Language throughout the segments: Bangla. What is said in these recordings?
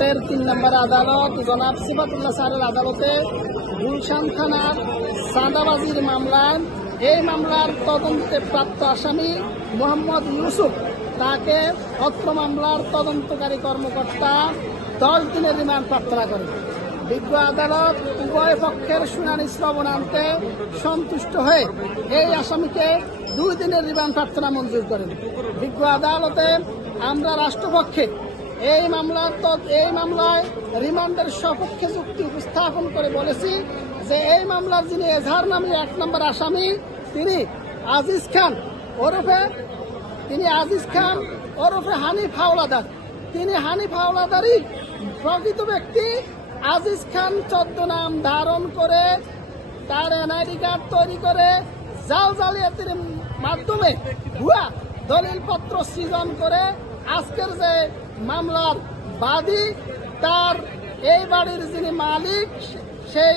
3 নম্বর আদালত জনাব সিফাতুল্লাহ স্যারের আদালতে গুলশান থানার চাঁদাবাজির মামলায় এই মামলার তদন্তে প্রাপ্ত আসামি মোহাম্মদ ইউসুফ তাকে অত্র মামলার তদন্তকারী কর্মকর্তা 10 দিনের রিমান্ড প্রার্থনা করেন। বিজ্ঞ আদালত উভয় পক্ষের শুনানি শ্রবণান্তে সন্তুষ্ট হয়ে এই আসামিকে 2 দিনের রিমান্ড প্রার্থনা মঞ্জুর করেন। বিজ্ঞ আদালতে আমরা রাষ্ট্রপক্ষে এই মামলায় রিমান্ডের সপক্ষে যুক্তি উপস্থাপন করে বলেছি যে এই মামলার যিনি এজাহার নামী 1 নম্বর আসামি তিনি আজিজ খান ওরফে হানিফ হাওলাদার। তিনি হানিফ হাওলাদারই প্রকৃত ব্যক্তি। আজিজ খান 14 নাম ধারণ করে তার এনআইডি কার্ড তৈরি করে জালিয়াতির মাধ্যমে ভুয়া দলিলপত্র সৃজন করে আজকের যে মামলার বাদী তার এই বাড়ির যিনি মালিক সেই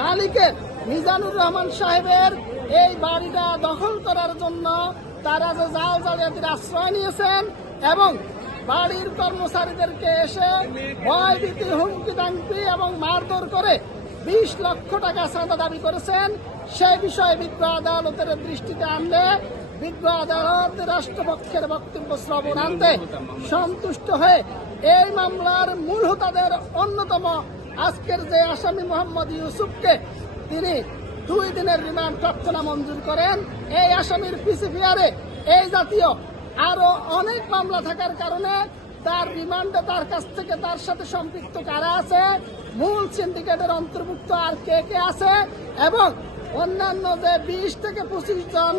মালিকের মিজানুর রহমান সাহেবের এই বাড়িটা দখল করার জন্য তারা যে জালিয়াতির আশ্রয় নিয়েছেন এবং বাড়ির কর্মচারীদেরকে এসে ভয় ভীতি হুমকি দামকি এবং মারধর করে 20 লক্ষ টাকা চাঁদা দাবি করেছেন। সেই বিষয়ে বিজ্ঞ আদালতের দৃষ্টিতে আনলে বিজ্ঞ আদালত রাষ্ট্রপক্ষের বক্তব্য শ্রবণান্তে সন্তুষ্ট হয়ে এই মামলার মূল হোতাদের অন্যতম আজকের যে আসামি মোহাম্মদ ইউসুফকে তিনি 2 দিনের রিমান্ড প্রার্থনা মঞ্জুর করেন। এই আসামির পিসিপিআরে এই জাতীয় আরো অনেক মামলা থাকার কারণে তার রিমান্ডে তার কাছ থেকে তার সাথে সম্পৃক্ত কারা আছে, মূল সিন্ডিকেটের অন্তর্ভুক্ত আর কে কে আছে এবং অন্যান্য যে 20 থেকে 25 জন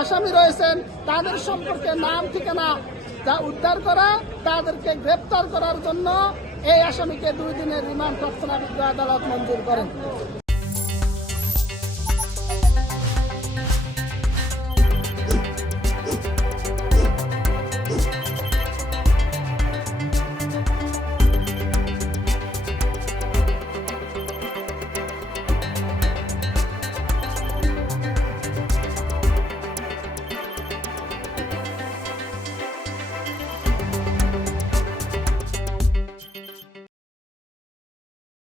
আসামি রয়েছেন তাদের সম্পর্কে নাম ঠিকানা উদ্ধার করা, তাদেরকে গ্রেপ্তার করার জন্য এই আসামিকে 2 দিনের রিমান্ড প্রার্থনা বিজ্ঞ আদালত মঞ্জুর করেন।